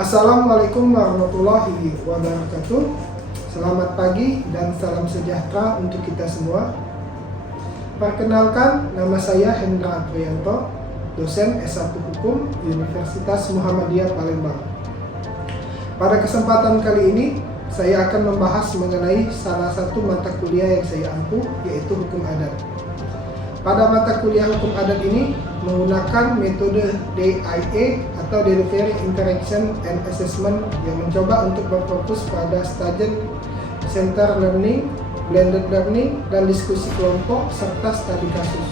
Assalamualaikum warahmatullahi wabarakatuh. Selamat pagi dan salam sejahtera untuk kita semua. Perkenalkan, nama saya Hendra Aprianto, dosen S1 Hukum Universitas Muhammadiyah Palembang. Pada kesempatan kali ini, saya akan membahas mengenai salah satu mata kuliah yang saya ampuh, yaitu Hukum Adat. Pada mata kuliah Hukum Adat ini menggunakan metode DIA atau Delivery Interaction and Assessment yang mencoba untuk berfokus pada Student Center Learning, Blended Learning, dan diskusi kelompok serta studi kasus.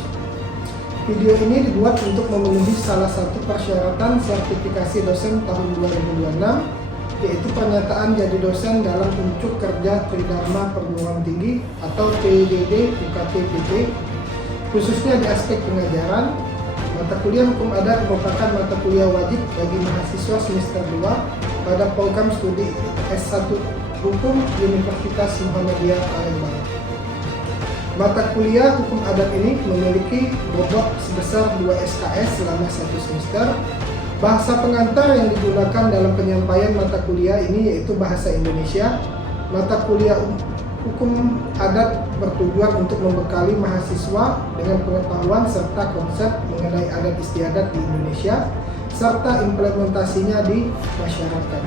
Video ini dibuat untuk memenuhi salah satu persyaratan sertifikasi dosen tahun 2026, yaitu pernyataan jadi dosen dalam Uncuk Kerja Tridharma Perguruan Tinggi atau PJD UKT-PT, khususnya di aspek pengajaran. Mata kuliah Hukum Adat merupakan mata kuliah wajib bagi mahasiswa semester 2 pada program studi S1 Hukum Universitas Muhammadiyah Palembang. Mata kuliah Hukum Adat ini memiliki bobot sebesar 2 SKS selama 1 semester. Bahasa pengantar yang digunakan dalam penyampaian mata kuliah ini yaitu bahasa Indonesia. Mata kuliah Hukum Adat bertujuan untuk membekali mahasiswa dengan pengetahuan serta konsep mengenai adat istiadat di Indonesia serta implementasinya di masyarakat.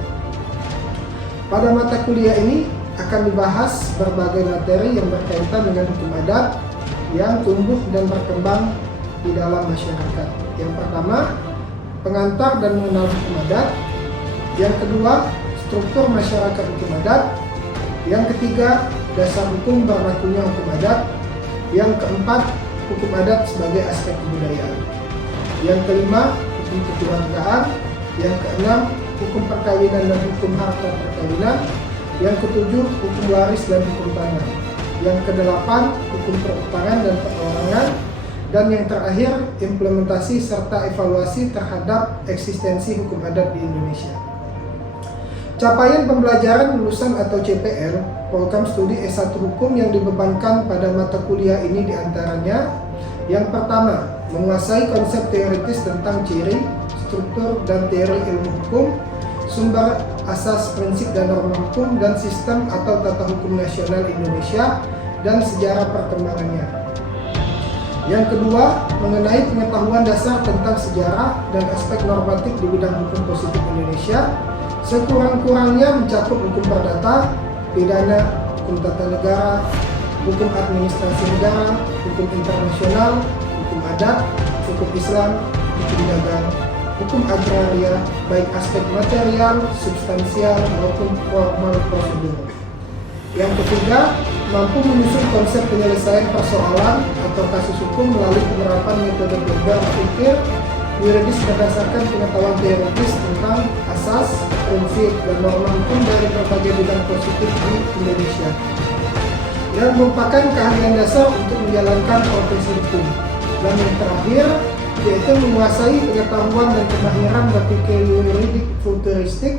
Pada mata kuliah ini akan dibahas berbagai materi yang berkaitan dengan hukum adat yang tumbuh dan berkembang di dalam masyarakat. Yang pertama, pengantar dan mengenal hukum adat. Yang kedua, struktur masyarakat hukum adat. Yang ketiga, dasar hukum berlakunya hukum adat. Yang keempat, hukum adat sebagai aspek kebudayaan. Yang kelima, hukum kekeluargaan. Yang keenam, hukum perkawinan dan hukum harta perkawinan. Yang ketujuh, hukum waris dan hukum tanah. Yang kedelapan, hukum perutangan dan perorangan. Dan yang terakhir, implementasi serta evaluasi terhadap eksistensi hukum adat di Indonesia. Capaian pembelajaran lulusan atau CPR, program studi S1 Hukum yang dibebankan pada mata kuliah ini diantaranya: yang pertama, menguasai konsep teoritis tentang ciri, struktur, dan teori ilmu hukum, sumber, asas, prinsip, dan norma hukum, dan sistem atau tata hukum nasional Indonesia, dan sejarah perkembangannya. Yang kedua, mengenai pengetahuan dasar tentang sejarah dan aspek normatif di bidang hukum positif Indonesia, sekurang-kurangnya mencakup hukum perdata, pidana, hukum tata negara, hukum administrasi negara, hukum internasional, hukum adat, hukum Islam, hukum dagang, hukum agraria, baik aspek material, substansial, maupun formal prosedur. Yang ketiga, mampu menyusun konsep penyelesaian persoalan atau kasus hukum melalui penerapan metode berpikir yuridis berdasarkan pengetahuan teoritis tentang asas, prinsip, dan norma hukum dari berbagai bidang positif di Indonesia, yang merupakan keahlian dasar untuk menjalankan profesi hukum. Dan yang terakhir, yaitu menguasai pengetahuan dan kemahiran berpikir yuridik futuristik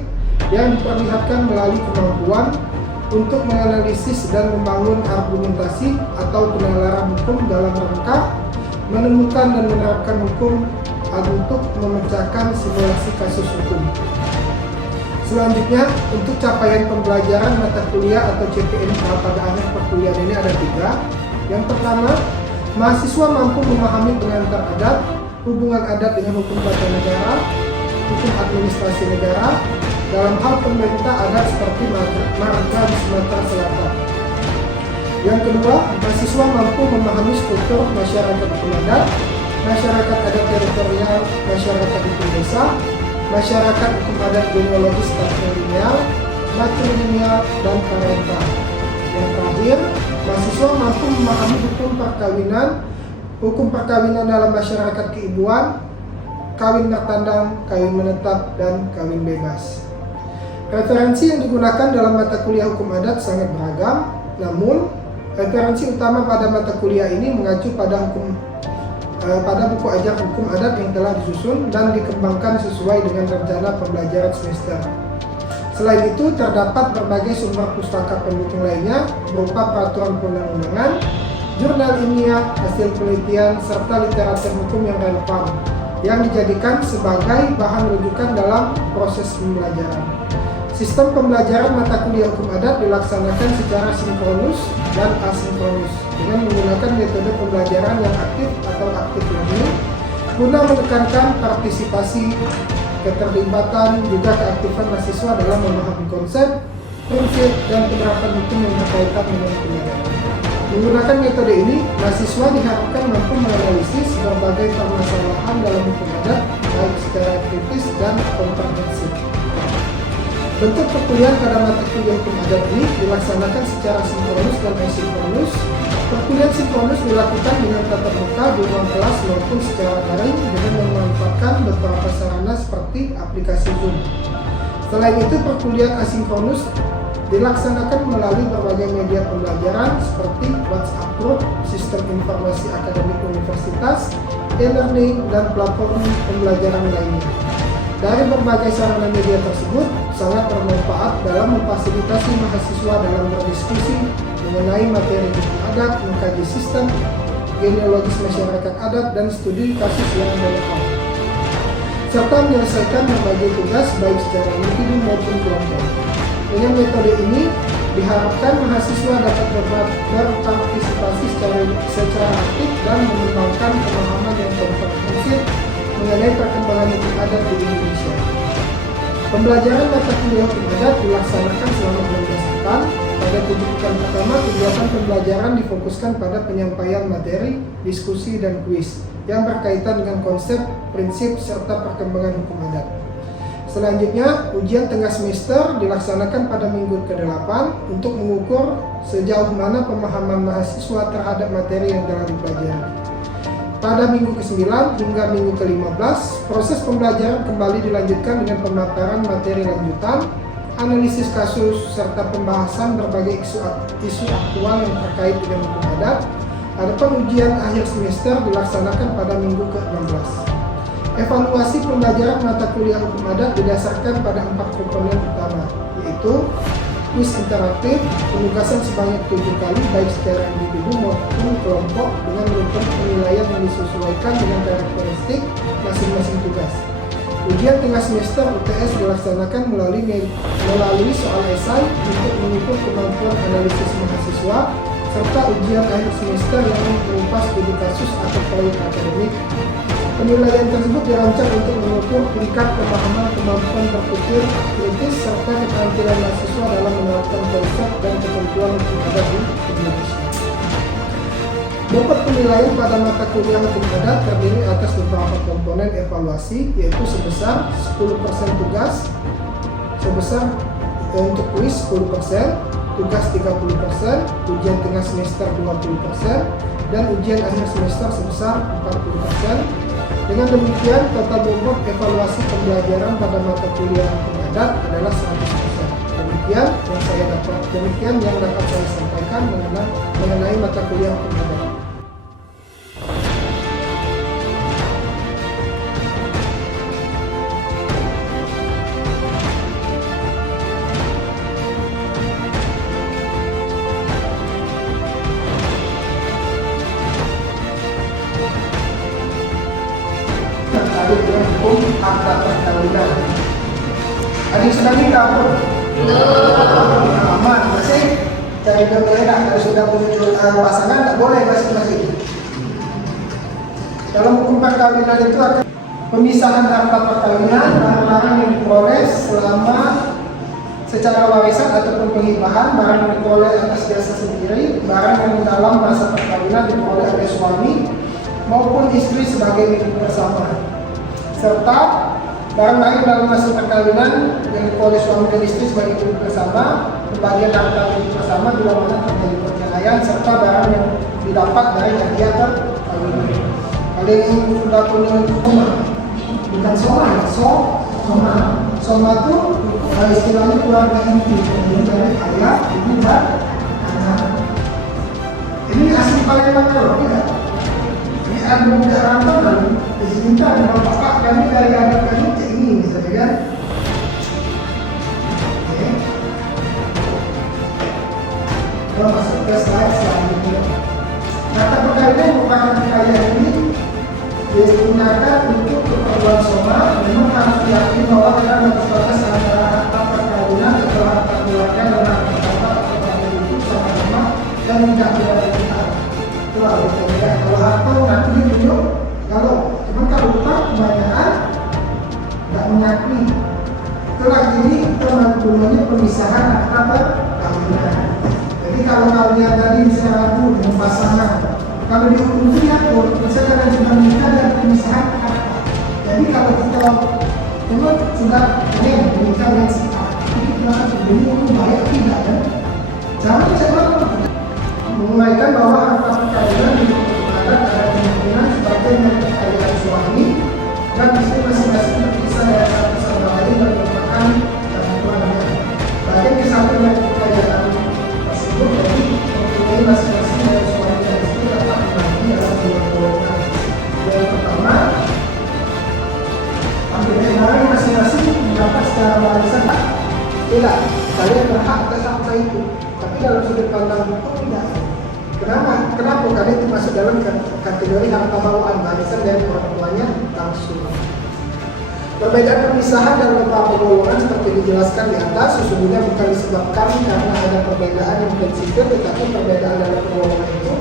yang diperlihatkan melalui kemampuan untuk menganalisis dan membangun argumentasi atau penalaran hukum dalam rangka menemukan dan menerapkan hukum untuk memecahkan simulasi kasus hukum. Selanjutnya, untuk capaian pembelajaran mata kuliah atau CPNK pada akhir perkuliahan ini ada 3. Yang pertama, mahasiswa mampu memahami pengantar adat, hubungan adat dengan hukum tata negara, hukum administrasi negara, dalam hal pemerintah adat seperti marga di Sumatera Selatan. Yang kedua, mahasiswa mampu memahami struktur masyarakat hukum adat, masyarakat adat teritorial, masyarakat hukum desa, masyarakat hukum adat genealogis patrilineal, matrilineal, dan parental. Yang terakhir, mahasiswa mampu memahami hukum perkawinan dalam masyarakat keibuan, kawin bertandang, kawin menetap, dan kawin bebas. Referensi yang digunakan dalam mata kuliah hukum adat sangat beragam, namun referensi utama pada mata kuliah ini mengacu pada buku ajar hukum adat yang telah disusun dan dikembangkan sesuai dengan rencana pembelajaran semester. Selain itu, terdapat berbagai sumber pustaka pendukung lainnya berupa peraturan perundang-undangan, jurnal ilmiah, hasil penelitian, serta literatur hukum yang relevan. yang dijadikan sebagai bahan rujukan dalam proses pembelajaran. Sistem pembelajaran mata kuliah hukum adat dilaksanakan secara sinkronus dan asinkronus dengan menggunakan metode pembelajaran yang aktif atau active learning guna menekankan partisipasi, keterlibatan, juga keaktifan mahasiswa dalam memahami konsep, prinsip, dan penerapan hukum yang berkaitan dengan hukum adat. Menggunakan metode ini, mahasiswa diharapkan mampu menganalisis berbagai permasalahan dalam hukum adat baik secara kritis dan komprehensif. Bentuk perkuliahan pada mata kuliah hukum adat ini dilaksanakan secara sinkronus dan asinkronus. Perkuliahan sinkronus dilakukan dengan tatap muka di ruang kelas maupun secara daring dengan memanfaatkan beberapa sarana seperti aplikasi Zoom. Selain itu, perkuliahan asinkronus dilaksanakan melalui berbagai media pembelajaran seperti WhatsApp Group, sistem informasi akademik universitas, e-learning, dan platform pembelajaran lainnya. Dari berbagai sarana media tersebut sangat bermanfaat dalam memfasilitasi mahasiswa dalam berdiskusi mengenai materi hukum adat, mengkaji sistem, genealogis masyarakat adat, dan studi kasus yang relevan, serta menyelesaikan berbagai tugas baik secara individu maupun kelompok. Dengan metode ini diharapkan mahasiswa dapat berpartisipasi secara aktif dan mengembangkan pemahaman yang komprehensif mengenai perkembangan hukum adat di Indonesia. Pembelajaran mata kuliah hukum adat dilaksanakan selama 12 pekan. Pada 7 pekan pertama, kegiatan pembelajaran difokuskan pada penyampaian materi, diskusi, dan kuis yang berkaitan dengan konsep, prinsip, serta perkembangan hukum adat. Selanjutnya, ujian tengah semester dilaksanakan pada minggu ke-8 untuk mengukur sejauh mana pemahaman mahasiswa terhadap materi yang telah dipelajari. Pada minggu ke-9 hingga minggu ke-15, proses pembelajaran kembali dilanjutkan dengan pemaparan materi lanjutan, analisis kasus, serta pembahasan berbagai isu aktual yang terkait dengan hukum adat. Adapun ujian akhir semester dilaksanakan pada minggu ke-16. Evaluasi pembelajaran mata kuliah hukum adat didasarkan pada 4 komponen utama, yaitu kuis interaktif, penugasan sebanyak 7 kali baik secara individu maupun kelompok dengan bentuk penilaian yang disesuaikan dengan karakteristik masing-masing tugas. Ujian tengah semester UTS dilaksanakan melalui soal esai untuk mengukur kemampuan analisis mahasiswa, serta ujian akhir semester yang berupa studi kasus atau proyek akademik. Penilaian tersebut dirancang untuk mengukur tingkat pemahaman kemampuan berpikir kritis serta keterampilan mahasiswa dalam menerapkan konsep dan ketentuan hukum adat di Indonesia. Bobot penilaian pada mata kuliah hukum adat terdiri atas beberapa komponen evaluasi, yaitu sebesar 10% tugas, untuk kuis 10%, tugas 30%, ujian tengah semester 20%, dan ujian akhir semester sebesar 40%. Dengan demikian, total bobot evaluasi pembelajaran pada mata kuliah hukum adat adalah 100%. Demikian yang dapat saya sampaikan mengenai mata kuliah hukum adat. Hukum akta perkawinan. Adik sudah nikah bro? Aman, masih cari berbeda. Kalau sudah muncul pasangan tak boleh masing-masing. Dalam hukum perkawinan itu akan pemisahan harta perkawinan, barang-barang yang diperoleh selama secara warisan ataupun penghibahan, barang yang diperoleh atas jasa sendiri, barang yang dalam masa perkawinan diperoleh oleh suami maupun istri sebagai milik bersama, serta barang-barang dalam masa perkawinan yang diperoleh suami dan istri sebagai milik bersama, pembagian harta milik bersama bila mana terjadi perceraian, serta barang yang didapat dari hadiah perkawinan. Paling sudah punya soma, bukan soma ya, soma itu istilahnya keluarga inti, kemudian dari ayah, ibu, dan anak. Ini asli Palembang loh, tidak? Ini ada muda rantau dan diminta dengan bapak kami dari anak kami cek ini misalnya kan. Oke. Kita masuk ke slide selanjutnya. Kata perkawinan merupakan kekayaan ini digunakan untuk persetujuan soma memang harus diakui bahwa ada batas antara harta perkawinan atau harta keluarga dan harta atau harta itu sama-sama dan tidak berbeda. Itu harus berbeda. Kalau harta mengakui dulu, cuman kalau utang kebanyakan tidak mengakui. Itulah ini namanya pemisahan harta perkawinan. Jadi kalau kalian tadi misalnya ragu dengan pasangan, kalau dihukum itu ya, misalnya kalian sudah menikah dan pemisahan harta. Jadi kalau kita memang sudah menikah dengan si A, jadi kita ini baik tidak kan? Jangan jangan menunaikan bahwa harta perkawinan digunakan pada kemungkinan sebagai kekayaan suami dan istri masing-masing terpisah dari satu sama lain dan merupakan kebutuhannya. Bagian ke satu dari kekayaan tersebut jadi mempunyai masing-masing dari suami dan istri dapat dibagi dalam dua golongan. Yang pertama, ambil masing-masing mendapat secara warisan. Tidak, kalian berhak atas harta itu. Tapi dalam sudut pandang hukum tidak. Kenapa? Karena itu masuk dalam kategori harta bawaan warisan dari orang tuanya langsung. Perbedaan pemisahan dan beberapa golongan seperti dijelaskan di atas sesungguhnya bukan disebabkan karena ada perbedaan yang prinsipil, tetapi perbedaan dalam golongan itu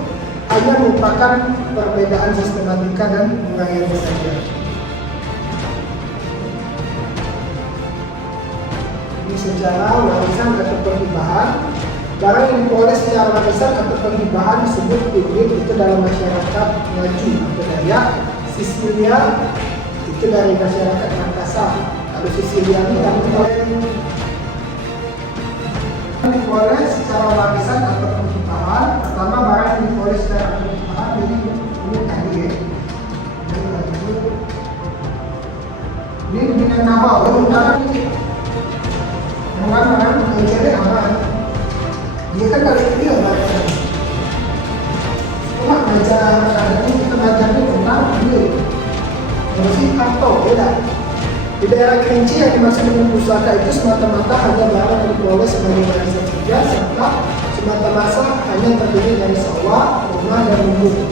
hanya merupakan perbedaan sistematika dan pengayaan saja. Ini secara warisan atau perhibahan. Barang yang diperoleh secara warisan atau perhibahan disebut hibrid itu dalam masyarakat Melayu atau Dayak. Sisilia itu dari masyarakat Makassar. Kalau Sisilia ini yang diperoleh secara warisan atau perhibahan. Pertama barang yang diperoleh secara perhibahan ini tadi ya. Ini dengan nama barang ini. Barang menjadi aman. Dia kan kali ini baca. Cuma baca kadang kita baca ini tentang ini. Masih atau beda. Di daerah Kerinci yang dimaksud dengan pusaka itu semata-mata hanya barang yang diperoleh sebagai warisan saja, serta semata-mata hanya terdiri dari sawah, rumah, dan lumbung.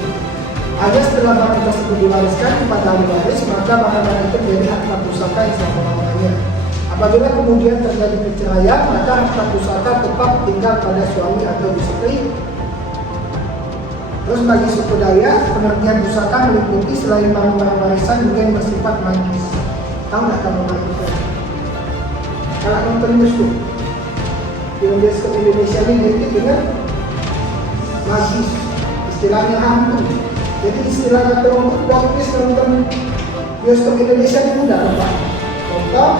Hanya setelah barang tersebut diwariskan kepada ahli waris, maka barang-barang itu menjadi harta pusaka yang selama-lamanya. Apabila kemudian terjadi perceraian, maka harta pusaka tetap tinggal pada suami atau istri. Terus bagi suku Dayak, pengertian pusaka meliputi selain barang-barang warisan juga yang bersifat magis. Tahu nggak kamu magis? Kalau nonton bioskop, film bioskop Indonesia ini identik dengan magis, istilahnya hantu. Jadi istilah kata untuk waktu nonton bioskop Indonesia ini mudah Pak. Contoh,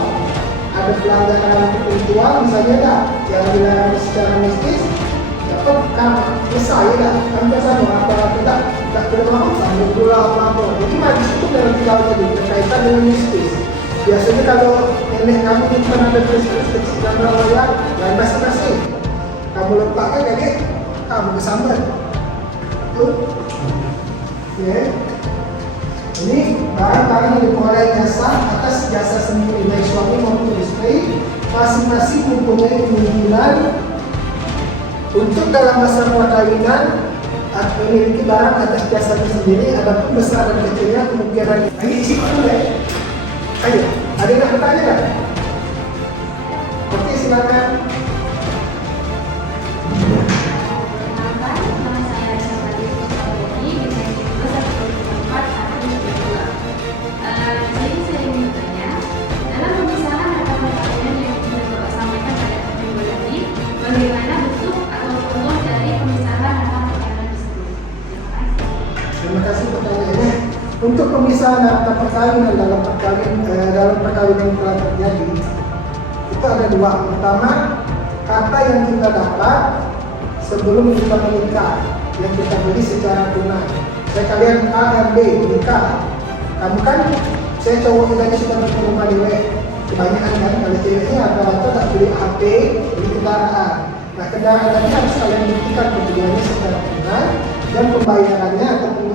ada pelanggaran ketentuan misalnya tak yang dilarang secara mistis dapat kan selesai tak kan biasa apa tidak berlaku sambil pula apa jadi magis itu dalam tinggal tadi berkaitan dengan mistis. Biasanya kalau nenek kamu nyimpan ada tulis-tulis kecil gambar wayang dan masing-masing kamu letakkan kayak kamu kesambar itu ya. Ini barang-barang yang diperoleh jasa atas jasa sendiri baik suami maupun istri masing-masing mempunyai kemungkinan untuk dalam masa perkawinan memiliki barang atas jasanya sendiri. Adapun besar dan kecilnya kemungkinan ini siapa ya? Ayo, ada yang bertanya kan? Oke, silakan. Bagaimana bentuk atau contoh dari pemisahan harta perkawinan tersebut? Terima kasih pertanyaannya. Untuk pemisahan harta perkawinan dalam perkawinan yang telah terjadi itu ada dua. Pertama, harta yang kita dapat sebelum kita menikah yang kita beli secara tunai. Saya kalian A dan B menikah. Kamu kan, saya cowok tadi sudah berumah dewek. Kebanyakan kan kalau ceweknya rata-rata tak beli HP, beli kendaraan. Nah kendaraan tadi harus kalian buktikan pembeliannya secara tunai dan pembayarannya ataupun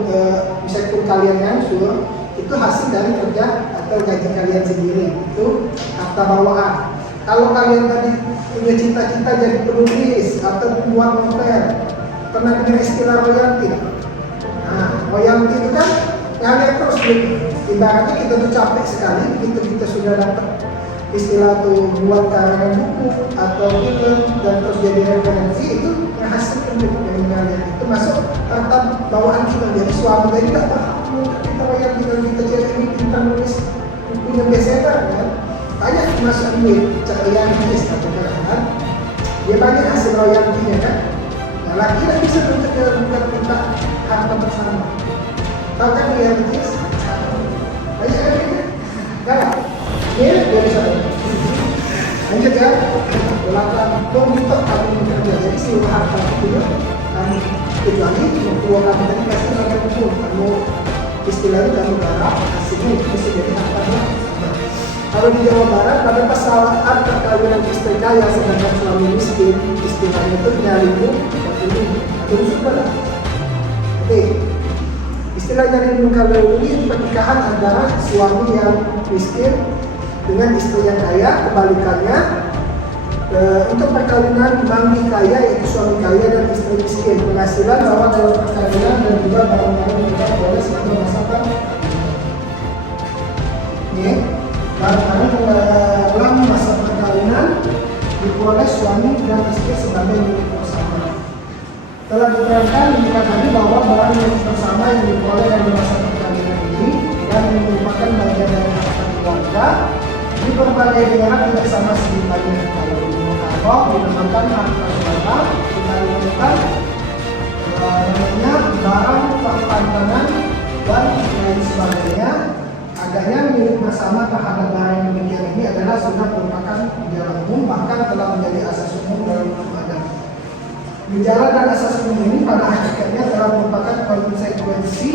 misalkan kalian ngangsur itu hasil dari kerja atau gaji kalian sendiri, itu harta bawaan. Kalau kalian tadi punya cita-cita jadi penulis atau pembuat novel, pernah dengar istilah royalti? Nah royalti itu kan kalian terus beli ibaratnya kita tuh capek sekali begitu kita sudah dapat istilah tuh buat karangan buku atau film dan terus jadi referensi, itu menghasilkan dari kalian itu masuk harta bawaan kita jadi suami. Jadi tidak paham kita bayar kita jadi ini kita nulis bukunya bestseller kan, banyak masuk duit carian nulis kan, dia banyak hasil royaltinya kan. Nah, laki tidak bisa bukan minta harta bersama. Tahu kan royaltis? Banyak kan ini? Kalah. Ini dari sana. Lanjut ya. Belakang komputer kami bekerja. Jadi seluruh harta itu kami kecuali dua kami tadi pasti akan kumpul. Kamu istilahnya kamu garap hasilnya itu bisa jadi hartanya. Kalau di Jawa Barat pada pasangan perkawinan istri kaya sedangkan suami miskin, istilahnya itu nyarimu ini atau saudara. Oke. Istilah nyarimu kalau ini pernikahan antara suami yang miskin dengan istri yang kaya, kebalikannya. Untuk perkawinan bangki kaya yaitu suami kaya dan istri miskin, penghasilan bahwa dalam perkawinan dan juga barang-barang mereka boleh selama masa ini barang-barang dalam masa perkawinan diperoleh suami dan istri sebagai milik bersama. Telah diterangkan tadi bahwa barang milik bersama yang diperoleh dalam masa perkawinan ini dan merupakan bagian dari harta keluarga di berbagai daerah tidak sama sebenarnya. Kalau dinamakan harta keluarga, kita dinamakan namanya barang perpanjangan dan lain sebagainya. Adanya milik bersama terhadap barang yang demikian ini adalah sudah merupakan jalan umum, bahkan telah menjadi asas umum dalam hukum adat. Bicara dan asas umum ini pada hakikatnya telah merupakan konsekuensi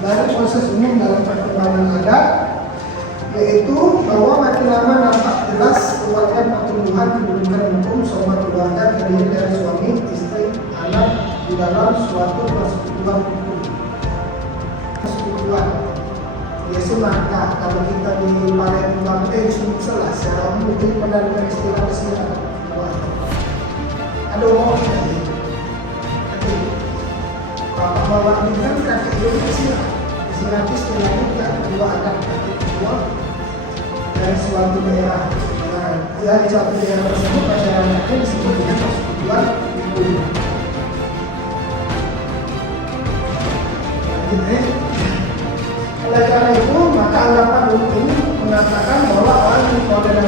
dari proses umum dalam perkembangan adat, yaitu bahwa makin lama nampak jelas keluarga pertumbuhan kedudukan hukum sebuah keluarga terdiri dari suami, istri, anak di dalam suatu persekutuan hukum. Persekutuan, biasa maka kalau kita di Palembang salah secara umum itu mendapat istilah kesiaran. Ada orang ini, bapak bapak ini kan kakek dulu kesiaran, kesiaran istilahnya tidak dua adat kedua dari suatu daerah. Dari suatu daerah tersebut masyarakatnya disebut dengan persekutuan hukum. Oleh karena itu, maka anggapan hukum ini mengatakan bahwa orang yang diperoleh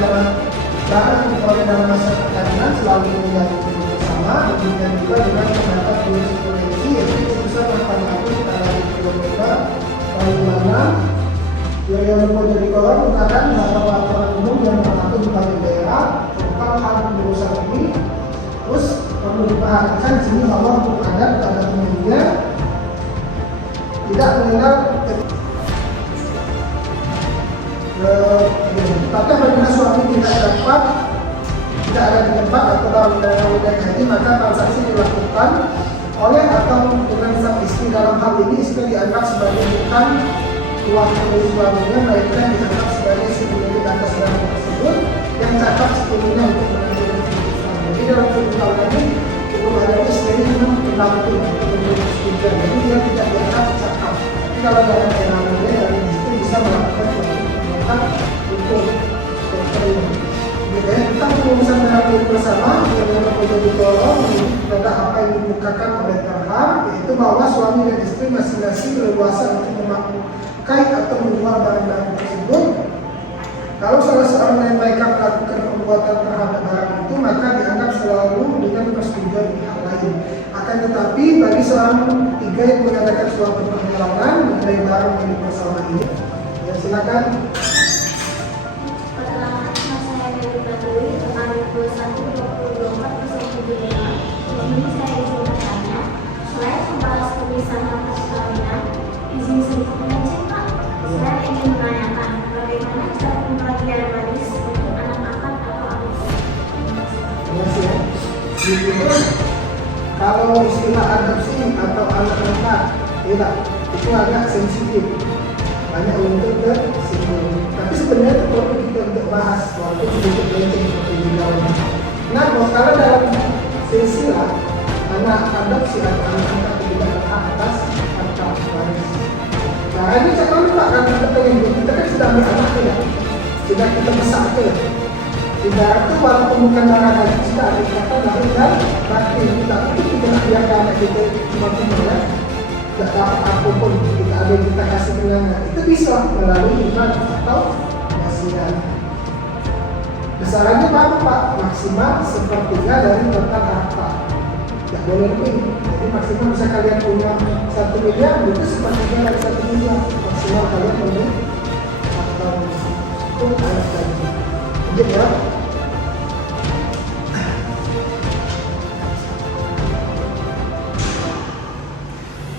dalam masa perkawinan selalu menjadi milik bersama, demikian juga dengan terdapat jurisprudensi yaitu keputusan Mahkamah Agung tanggal 23 tahun 6 yang menjadi koran mengatakan bahwa aturan umum yang mengatur di berbagai daerah tentang hal urusan ini. Terus perlu diperhatikan di sini bahwa hukum adat pada umumnya tidak mengenal tapi apabila suami tidak ada di tempat atau dalam wilayah haji, maka transaksi dilakukan oleh atau dengan sang istri. Dalam hal ini istri dianggap sebagai bukan uang dari suaminya, melainkan dianggap sebagai si pemilik atas barang tersebut yang cakap sepenuhnya untuk menentukan keputusan. Jadi dalam keputusan ini hukum adat istri memang menantu untuk menentukan, jadi dia tidak dianggap cakap. Tapi kalau dalam penangannya dari istri bisa melakukan hukum tentang pengurusan barang milik bersama yang menjadi tolong pada apa yang dibukakan oleh Terham, yaitu bahwa suami dan istri masing-masing berkuasa untuk memakai atau menjual barang-barang tersebut. Kalau salah seorang dari mereka melakukan perbuatan terhadap barang itu, maka dianggap selalu dengan persetujuan pihak lain. Akan tetapi bagi seorang ketiga yang mengadakan suatu perjalanan mengenai barang milik bersama ini, ya silakan. Kalau istilah adopsi atau anak angkat, tidak, itu agak sensitif, banyak untuk tersinggung. Tapi sebenarnya perlu kita untuk bahas waktu sedikit lenceng seperti di dalam. Nah, kalau dalam silsilah anak adopsi atau anak angkat tidak berhak atas harta waris. Nah, ini saya tahu Pak kan tidak? Sudah kita besar tidak? Tidak itu walaupun bukan darah daging kita ada kata lahir dan batin, tapi itu tidak biarkan anak kita cuma ya. Tidak dapat apapun, kita ada yang kita kasih kenangan. Itu bisa melalui iman atau wasiat. Besarannya berapa Pak? Maksimal sepertiga dari total harta. Tidak boleh lebih. Jadi maksimal bisa kalian punya 1 miliar, itu sepertiga dari 1 miliar. Maksimal kalian punya atau itu ayat tadi. Lanjut ya.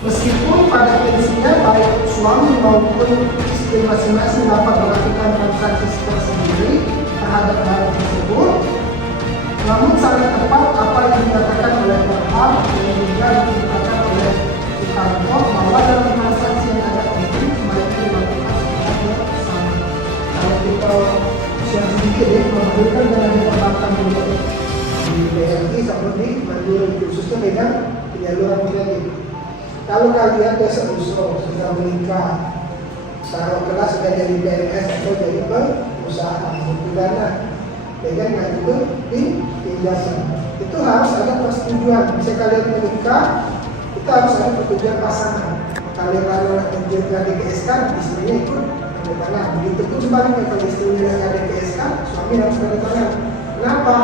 Meskipun pada prinsipnya baik suami maupun istri masing-masing dapat melakukan transaksi tersendiri terhadap barang tersebut, namun sangat tepat apa yang dikatakan oleh Tuhan dan juga dikatakan oleh Soekarno bahwa dalam transaksi yang ada penting sebaiknya dilakukan secara bersama. Kalau kita share sedikit memberikan dengan perbankan di BRI sampai di Mandiri khususnya dengan penyaluran kredit. Kalau kalian besok sudah menikah, taruh kelas sudah jadi PNS atau jadi pengusaha, berdana, dengan itu di ijazah. Itu harus ada persetujuan. Bisa kalian menikah, itu harus ada persetujuan pasangan. Kalian kalau kerja DKSK, istrinya ikut tanda tangan. Begitu pun sebaliknya kalau istrinya ada DKSK, suami harus tanda tangan. Kenapa?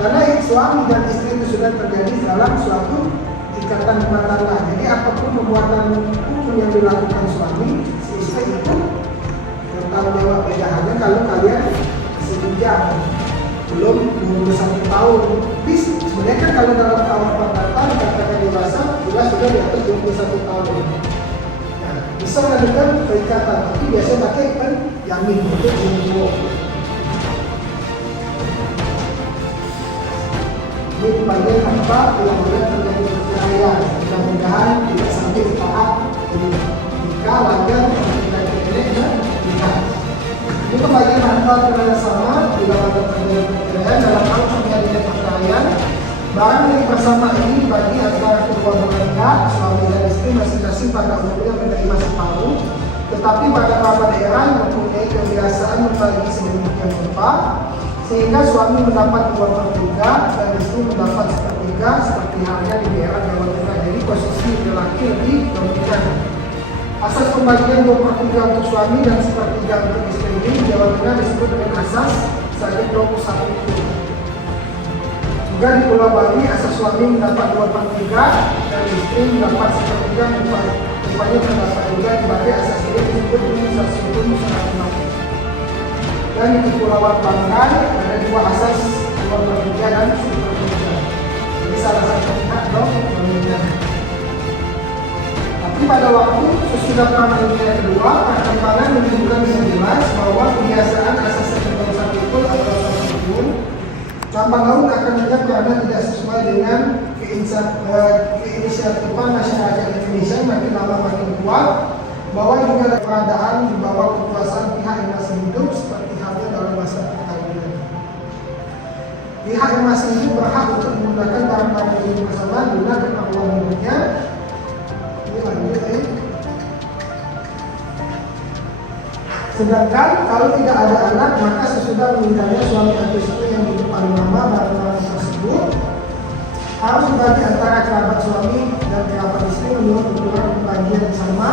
Karena suami dan istri itu sudah terjadi dalam suatu ikatan rumah tangga. Jadi apapun perbuatan hukum yang dilakukan suami, si istri itu bertanggung jawab. Beda halnya kalau kalian sejak belum 21 tahun. Sebenarnya kan kalau dalam tahun pertama dikatakan dewasa, jelas sudah di atas 21 tahun. Nah, bisa melakukan perikatan, tapi biasanya pakai penjamin untuk jumbo. Ini bagian apa yang boleh terjadi perceraian. Mudah-mudahan tidak sampai di tahap nikah, langgam, tidak terjadi nikah. Ini pembagian harta kerjasama bila ada terjadi perceraian dalam hal terjadinya perceraian. Barang milik bersama ini bagi antara kedua belah pihak, suami dan istri masing-masing pada umumnya menerima separuh. Tetapi beberapa daerah mempunyai kebiasaan membagi sedemikian rupa sehingga suami mendapat 2/3 dan istri mendapat 1/3 seperti halnya di daerah Jawa Tengah. Jadi posisi lelaki lebih dominan. Asas pembagian 2/3 untuk suami dan 1/3 untuk istri ini di Jawa Tengah disebut dengan asas Sadik 21 itu. Juga di Pulau Bali asas suami mendapat 2/3 dan istri mendapat 1/3 rupanya terdapat juga dibagi asas ini disebut dengan asas hukum syariat. Dan di Kepulauan Bangkai ada dua asas 2/3 dan 1/3. Jadi salah satu pihak dominan. Tapi pada waktu sesudah perang dunia kedua, perkembangan menunjukkan dengan jelas bahwa kebiasaan asas 1 itu adalah asas hukum. Lambat laun akan lenyap karena tidak sesuai dengan keinisiatifan masyarakat Indonesia makin lama makin kuat, bahwa juga ada keadaan di bawah kekuasaan pihak yang masih hidup seperti halnya dalam masa perkawinan. Pihak yang masih hidup berhak untuk menggunakan barang-barang milik bersama guna keperluan hidupnya. Ini lanjut Sedangkan kalau tidak ada anak, maka sesudah meninggalnya suami atau istri yang hidup paling lama barang-barang tersebut harus dibagi antara kerabat suami dan kerabat istri menurut ukuran pembagian sama.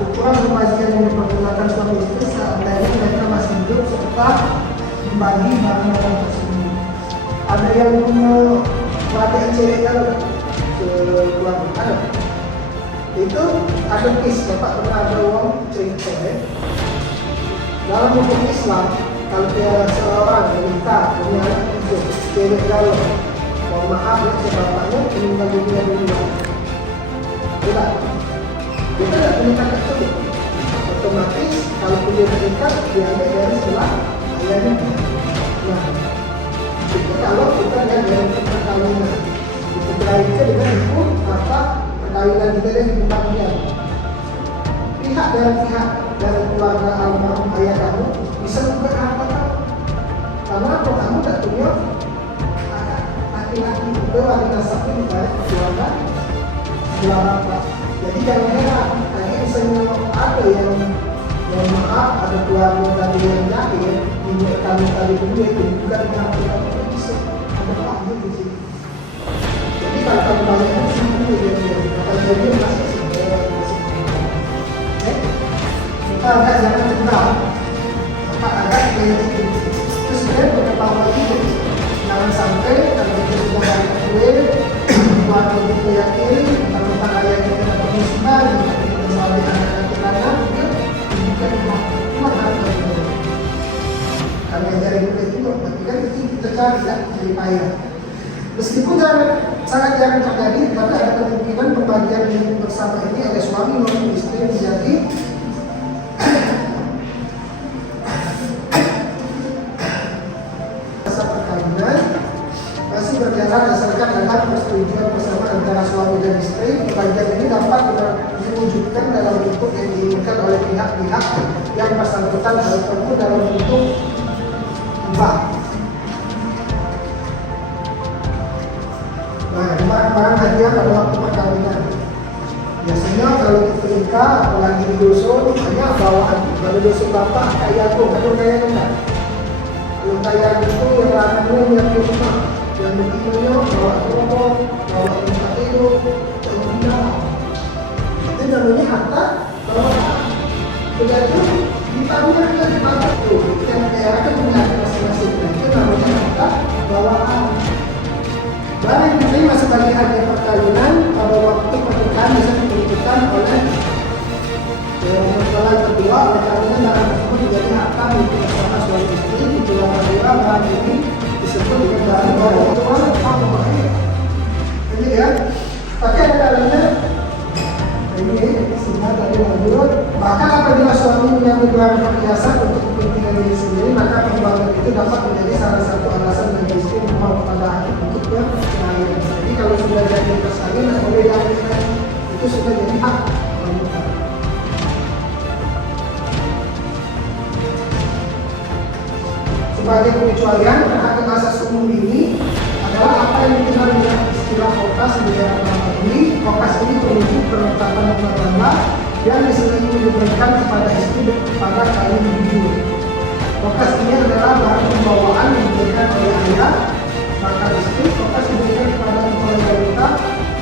Ukuran pembagian yang dipergunakan suami istri seandainya mereka masih hidup serta membagi barang-barang tersebut. Ada yang punya perhatian cewek kalau keluarga ada. Itu ada kisah, Bapak pernah ada orang cerita dalam hukum Islam, kalau dia seorang wanita punya anak itu cewek galau, mohon maaf ya sebapaknya meninggal dunia dulu. Tidak, kita tidak punya kakak tuh. Otomatis kalau punya menikah diambil dari setelah ayahnya. Nah, itu kalau kita lihat dari perkawinan, itu berakhir dengan hukum apa perkawinan kita yang dipanggil. Pihak dari keluarga almarhum ayah kamu bisa juga harta kamu. Karena kalau kamu tidak punya laki-laki itu wanita sakti di balik keluarga sebelah bapak. Jadi jangan heran, tadi misalnya ada yang mohon maaf ada keluarga tadi yang lahir ibu kami tadi dulu itu juga tidak bisa ada waktu di sini. Jadi kalau kamu banyak di sini kalau dia masih kita agak jangan tegang, maka agak kreatif. Terus sebenarnya beberapa lagi jangan sampai kalau kita sudah banyak kue buat itu yang kiri kalau tak ayah kita dapat musibah kita selalu anak kita juga bukan cuma harga itu kami ajarin kita juga tapi kan itu kita cari kan dari payah meskipun sangat jarang terjadi tapi ada kemungkinan pembagian hidup bersama ini ada suami maupun istri menjadi masa perkawinan masih berjalan berdasarkan dengan persetujuan bersama antara suami dan istri. Pembagian ini dapat diwujudkan dalam bentuk yang diinginkan oleh pihak-pihak yang bersangkutan ataupun dalam bentuk hibah. Nah, barang hadiah pada waktu perkawinan. Biasanya kalau kita nikah, apalagi di dusun, hanya bawaan. Kalau dusun bapak kayak aku, kalau kayak enggak. Kalau kayak itu yang ramai yang di rumah, yang begitunya bawa rokok, bawa tempat tidur, bawa benda. Itu namanya harta bawaan. Begitu dipanggil ke tempat itu, yang daerah kan punya masing-masing. Itu namanya harta bawaan. Barang yang diterima sebagai hadiah perkawinan pada waktu pernikahan bisa ditentukan oleh mempelai kedua oleh karena barang tersebut menjadi harta milik bersama suami istri di keluarga dua barang ini disebut dengan barang bawaan. Jadi ya, pakai ada dalamnya ini sehingga dari lanjut. Bahkan apabila suami menyambut barang perhiasan untuk kepentingan diri sendiri, maka pembagian itu dapat menjadi salah satu alasan bagi istri memohon kepada hakim untuk bercerai. Jadi kalau sudah jadi tersangka, tidak boleh diambilkan, itu sudah jadi hak wanita. Sebagai pengecualian, hak asas umum ini adalah apa yang dikenal dengan istilah kokas di daerah nama ini. Kokas ini merujuk penetapan rumah tangga yang diselingi diberikan kepada istri pada kali jujur. Kokas ini adalah barang pembawaan yang diberikan oleh ayah, maka istri kokas diberikan kepada mempelai wanita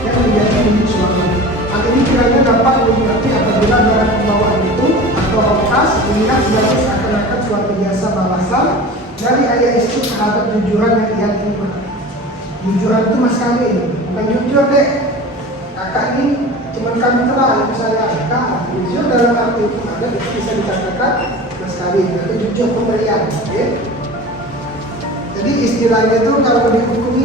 yang menjadi milik suami. Hal ini kiranya dapat dimengerti apabila barang pembawaan itu atau kokas dilihat sebagai seakan-akan suatu jasa balasan dari ayah istri terhadap jujuran yang ia terima. Jujuran itu mas kawin, bukan jujur deh. Kakak ini cuma kami telah saya kakak. Jujur dalam arti itu ada bisa dikatakan mas kawin atau jujur pemberian. Okay? Jadi istilahnya itu kalau dihukumi